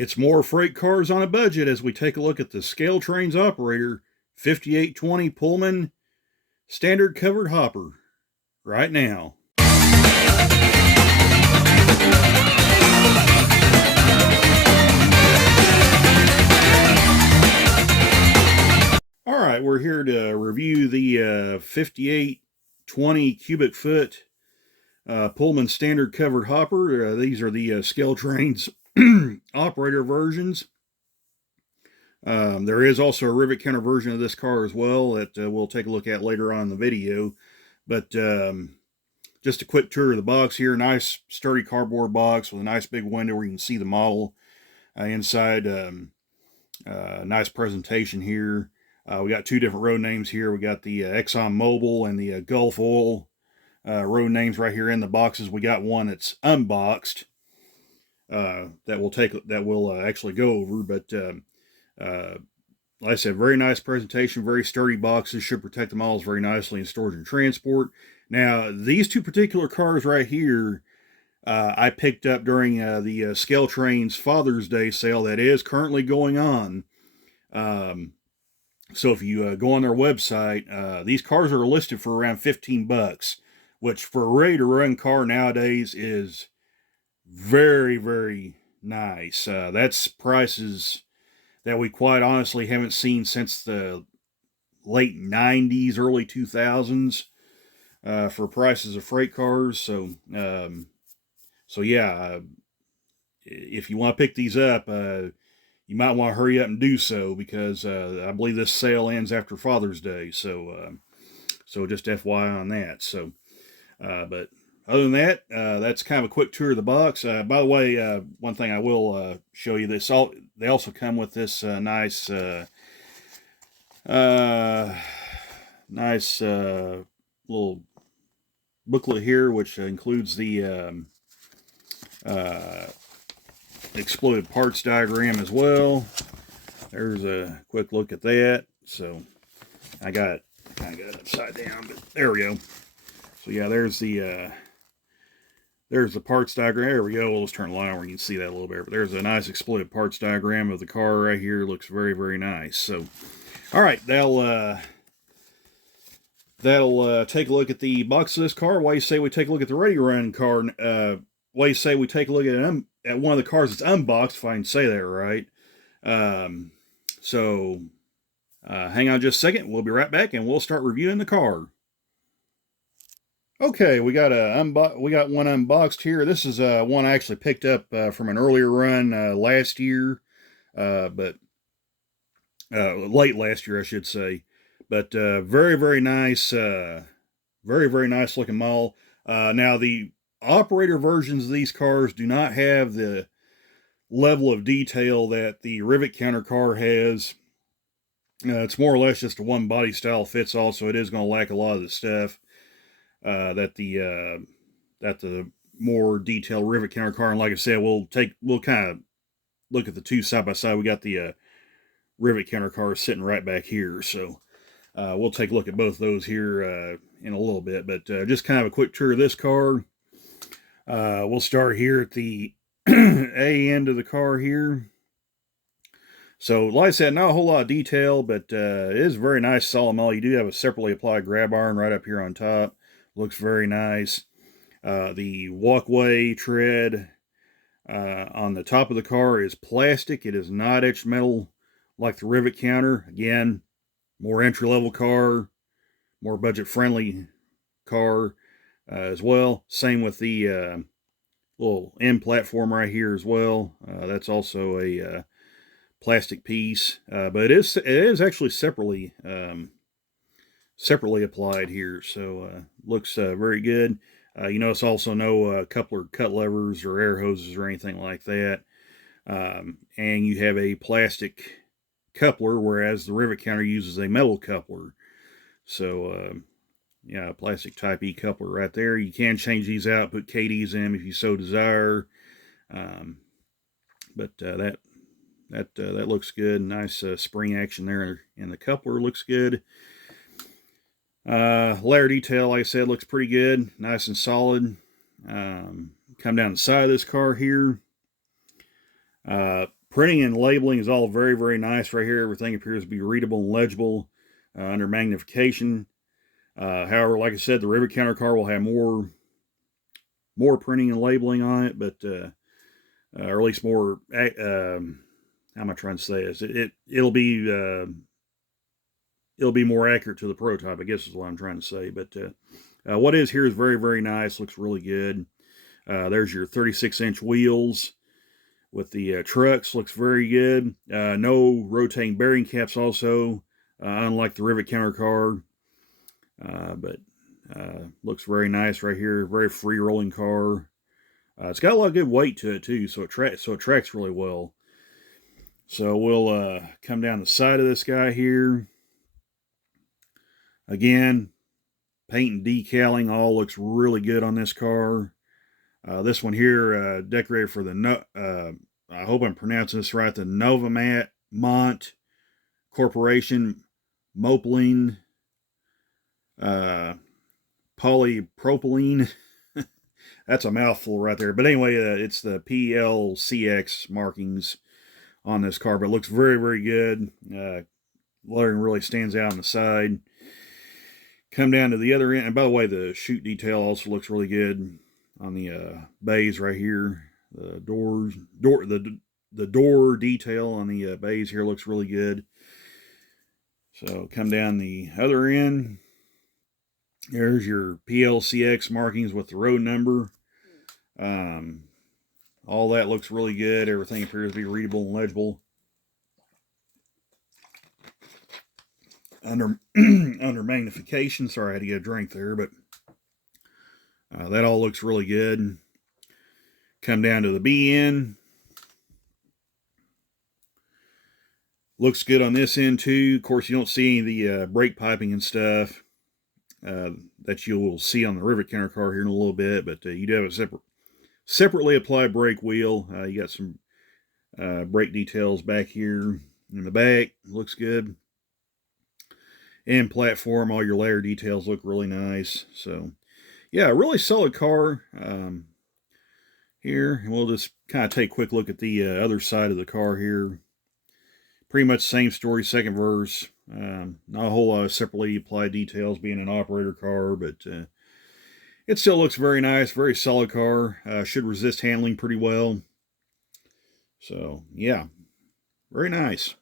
It's more freight cars on a budget as we take a look at the Scaletrains operator 5820 Pullman standard covered hopper right now. All right, we're here to review the 5820 cubic foot Pullman standard covered hopper. These are the Scaletrains operator versions. There is also a rivet counter version of this car as well that we'll take a look at later on in the video. But just a quick tour of the box here. Nice sturdy cardboard box with a nice big window where you can see the model inside. Nice presentation here. We got two different road names here. We got the Exxon Mobil and the Gulf Oil road names right here in the boxes. We got one that's unboxed that we'll actually go over. But like I said, very nice presentation, very sturdy boxes, should protect the models very nicely in storage and transport. Now, these two particular cars right here, I picked up during the Scaletrains Father's Day sale that is currently going on. So if you go on their website, these cars are listed for around $15, which for a ready-to-run car nowadays is very, very nice. That's prices that we quite honestly haven't seen since the late 90s, early 2000s for prices of freight cars. So yeah, if you want to pick these up, you might want to hurry up and do so, because I believe this sale ends after Father's Day. So just FYI on that. So, but other than that, that's kind of a quick tour of the box. By the way, one thing I will show you, they also come with this nice little booklet here, which includes the exploded parts diagram as well. There's a quick look at that. So I kind of got it upside down, but there we go. So yeah, there's the parts diagram. There we go. We'll just turn the light on where you can see that a little bit. But there's a nice exploded parts diagram of the car right here. Looks very, very nice. So, all right, that'll take a look at the box of this car. Why you say we take a look at the ready run car? Why you say we take a look at one of the cars that's unboxed, if I can say that right. So hang on just a second. We'll be right back, and we'll start reviewing the car. Okay, we got one unboxed here. This is one I actually picked up from an earlier run last year, but late last year, I should say. But very, very nice, very, very nice looking model. Now, the operator versions of these cars do not have the level of detail that the rivet counter car has. It's more or less just a one body style fits all, so it is going to lack a lot of the stuff that the more detailed rivet counter car. And like I said, we'll kind of look at the two side by side. We got the rivet counter car sitting right back here, so we'll take a look at both those here in a little bit. But just kind of a quick tour of this car. We'll start here at the A end of the car here. So, like I said, not a whole lot of detail, but it is a very nice solid model. You do have a separately applied grab iron right up here on top. Looks very nice. The walkway tread on the top of the car is plastic. It is not etched metal like the rivet counter. Again, more entry-level car, more budget-friendly car as well. Same with the little end platform right here as well. That's also a plastic piece, but it is actually separately applied here, so looks very good. You notice also no coupler cut levers or air hoses or anything like that, and you have a plastic coupler, whereas the rivet counter uses a metal coupler. So yeah, plastic type E coupler right there. You can change these out, put KDs in if you so desire, but that looks good. Nice spring action there, and the coupler looks good. Layer detail, like I said, looks pretty good, nice and solid. Come down the side of this car here. Printing and labeling is all very, very nice right here. Everything appears to be readable and legible under magnification. However, like I said, the rivet counter car will have more printing and labeling on it, but or at least more. How am I trying to say this? It'll be more accurate to the prototype, I guess is what I'm trying to say. But what is here is very, very nice. Looks really good. There's your 36-inch wheels with the trucks. Looks very good. No rotating bearing caps also, unlike the rivet counter car. But looks very nice right here. Very free rolling car. It's got a lot of good weight to it too, so it tracks really well. So we'll come down the side of this guy here. Again, paint and decaling all looks really good on this car. This one here, decorated for the, I hope I'm pronouncing this right, the Novamont Corporation Mopeling polypropylene. That's a mouthful right there. But anyway, it's the PLCX markings on this car, but it looks very, very good. Lettering really stands out on the side. Come down to the other end, and by the way, the chute detail also looks really good on the bays right here. The door detail on the bays here looks really good. So come down the other end. There's your PLCX markings with the road number. All that looks really good. Everything appears to be readable and legible. Under magnification. Sorry, I had to get a drink there, but that all looks really good. Come down to the B end. Looks good on this end too. Of course, you don't see any of the brake piping and stuff that you will see on the rivet counter car here in a little bit, but you do have a separately applied brake wheel. You got some brake details back here in the back. Looks good. And platform, all your layer details look really nice. So, yeah, really solid car here. And we'll just kind of take a quick look at the other side of the car here. Pretty much same story, second verse. Not a whole lot of separately applied details being an operator car, but it still looks very nice, very solid car. Should resist handling pretty well. So, yeah, very nice.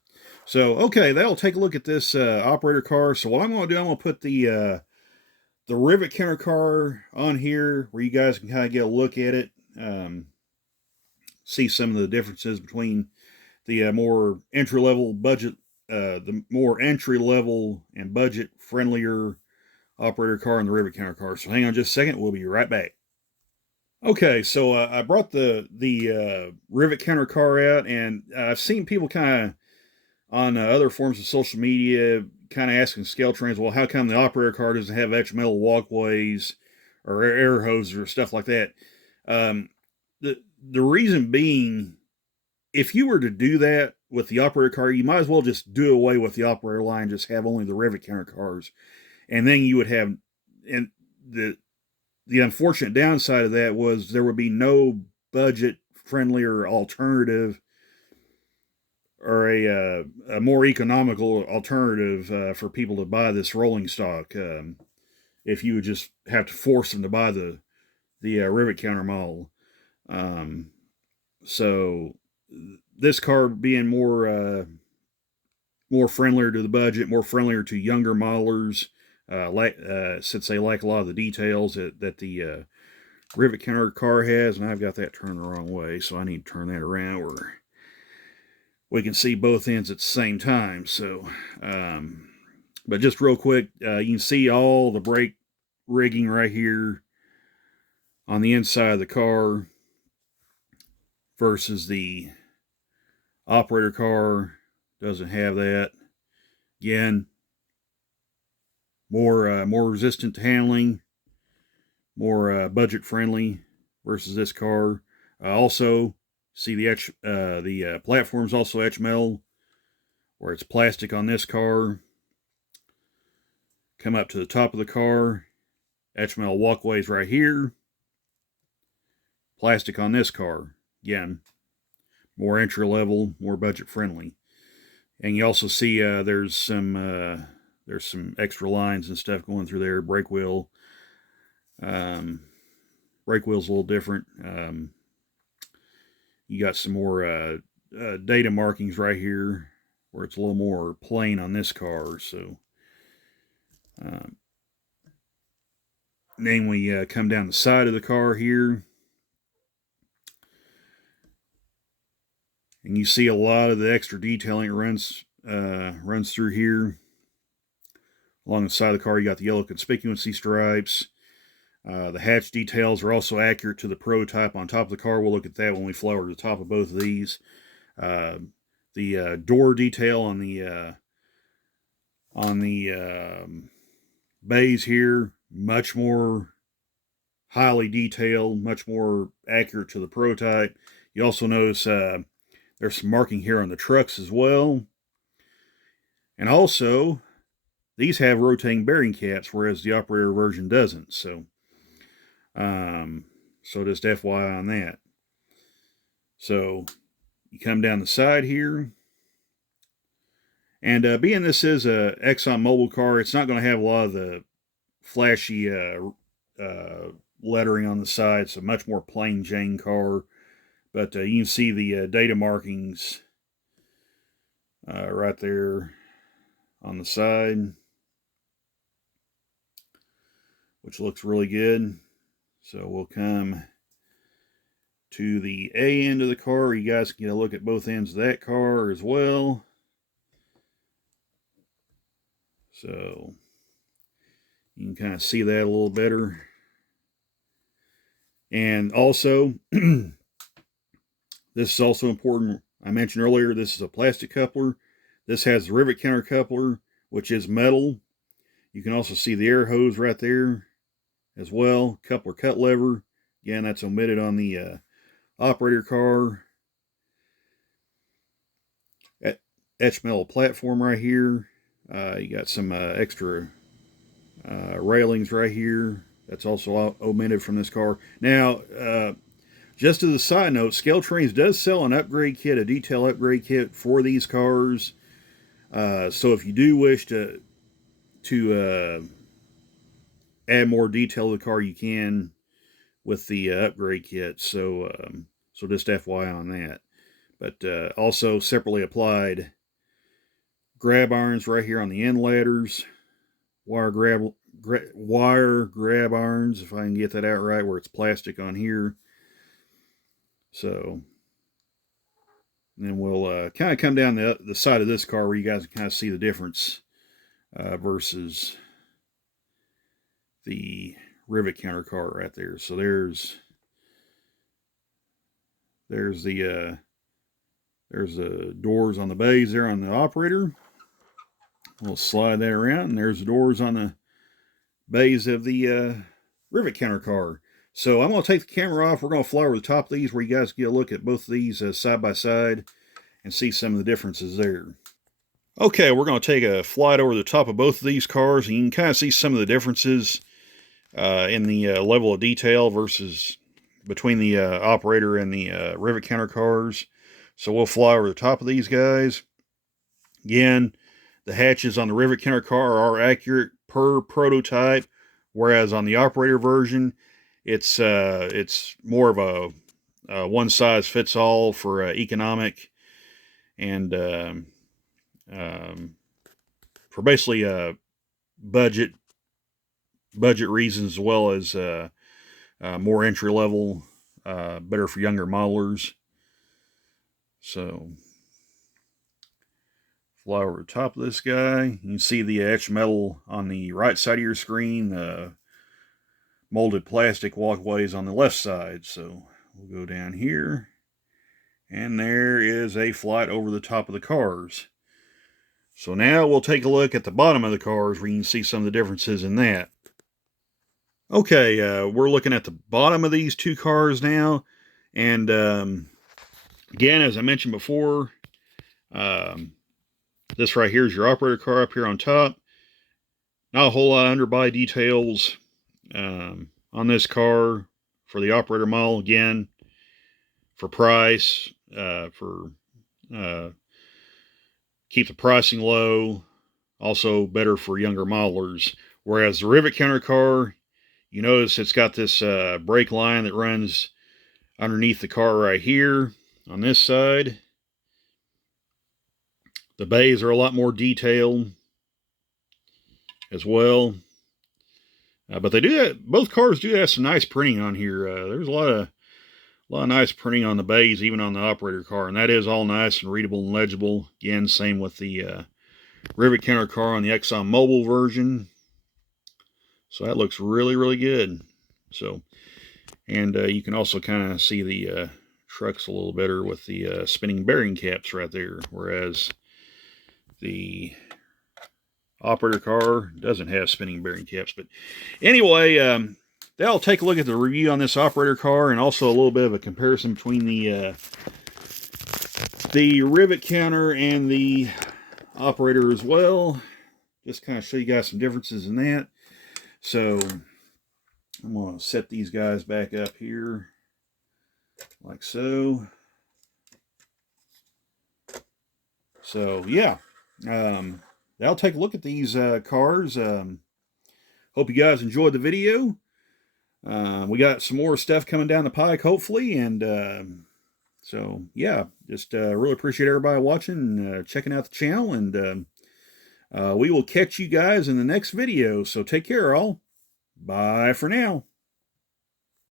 So, okay, that'll take a look at this operator car. So what I'm going to do, I'm going to put the rivet counter car on here where you guys can kind of get a look at it. See some of the differences between the more entry-level budget, the more entry-level and budget-friendlier operator car and the rivet counter car. So hang on just a second. We'll be right back. Okay, so I brought the rivet counter car out, and I've seen people kind of on other forms of social media kind of asking Scaletrains, well, how come the operator car doesn't have extra metal walkways or air hoses or stuff like that? The reason being, if you were to do that with the operator car, you might as well just do away with the operator line, just have only the rivet counter cars. And then you would have, and the unfortunate downside of that was there would be no budget friendlier alternative or a more economical alternative for people to buy this rolling stock. If you would just have to force them to buy the rivet counter model. So this car being more friendlier to the budget, more friendlier to younger modelers, since they like a lot of the details that the rivet counter car has, and I've got that turned the wrong way, so I need to turn that around where we can see both ends at the same time. So, but just real quick, you can see all the brake rigging right here on the inside of the car versus the operator car. Doesn't have that. Again, more resistant to handling, more budget friendly versus this car. Also, see the platform's also etch metal, where it's plastic on this car. Come up to the top of the car, etch metal walkways right here. Plastic on this car. Again, more entry level, more budget friendly. And you also see there's some extra lines and stuff going through there. Brake wheel. Brake wheel's a little different. You got some more data markings right here where it's a little more plain on this car. So then we come down the side of the car here, and you see a lot of the extra detailing runs through here. Along the side of the car, you got the yellow conspicuousy stripes. The hatch details are also accurate to the prototype on top of the car. We'll look at that when we fly over the top of both of these. The door detail on the bays here, much more highly detailed, much more accurate to the prototype. You also notice there's some marking here on the trucks as well. And also, these have rotating bearing caps, whereas the operator version doesn't. So just FYI on that. So you come down the side here, and being this is a ExxonMobil car, it's not going to have a lot of the flashy lettering on the side. It's a much more plain Jane car, but you can see the data markings right there on the side, which looks really good. So we'll come to the A end of the car. You guys can get a look at both ends of that car as well. So you can kind of see that a little better. And also, this is also important. I mentioned earlier, this is a plastic coupler. This has the rivet counter coupler, which is metal. You can also see the air hose right there as well. Coupler cut lever. Again, that's omitted on the operator car. Etched metal platform right here. You got some extra railings right here. That's also omitted from this car. Now, just as a side note, Scaletrains does sell an upgrade kit, a detail upgrade kit for these cars. So if you do wish to add more detail to the car, you can with the upgrade kit. So just FYI on that. But also separately applied grab irons right here on the end ladders. Wire grab irons, if I can get that out right, where it's plastic on here. So then we'll kind of come down the side of this car where you guys can kind of see the difference versus the rivet counter car right there. So there's the doors on the bays there on the operator. We'll slide that around, and there's the doors on the bays of the rivet counter car. So I'm going to take the camera off. We're going to fly over the top of these where you guys get a look at both of these side by side and see some of the differences there. Okay, we're going to take a flight over the top of both of these cars, and you can kind of see some of the differences in the level of detail versus between the operator and the rivet counter cars. So we'll fly over the top of these guys. Again, the hatches on the rivet counter car are accurate per prototype, whereas on the operator version, it's more of a one size fits all for economic and for basically budget reasons, as well as more entry level, better for younger modelers. So fly over the top of this guy. You can see the etched metal on the right side of your screen, molded plastic walkways on the left side. So we'll go down here, and there is a flight over the top of the cars. So now we'll take a look at the bottom of the cars where you can see some of the differences in that. Okay, we're looking at the bottom of these two cars now, and again, as I mentioned before, this right here is your operator car up here on top. Not a whole lot of underbody details on this car for the operator model. Again, for price, for keep the pricing low. Also better for younger modelers. Whereas the rivet counter car, you notice it's got this brake line that runs underneath the car right here on this side. The bays are a lot more detailed as well. But they do have, both cars do have some nice printing on here. There's a lot of nice printing on the bays, even on the operator car, and that is all nice and readable and legible. Again, same with the rivet counter car on the Exxon Mobil version. So that looks really, really good. So, and you can also kind of see the trucks a little better with the spinning bearing caps right there, whereas the operator car doesn't have spinning bearing caps. But anyway, I'll take a look at the review on this operator car, and also a little bit of a comparison between the rivet counter and the operator as well. Just kind of show you guys some differences in that. So I'm going to set these guys back up here like so. So yeah, I'll take a look at these cars. Hope you guys enjoyed the video. We got some more stuff coming down the pike, hopefully, and so yeah, just really appreciate everybody watching, checking out the channel, and we will catch you guys in the next video. So take care, all. Bye for now.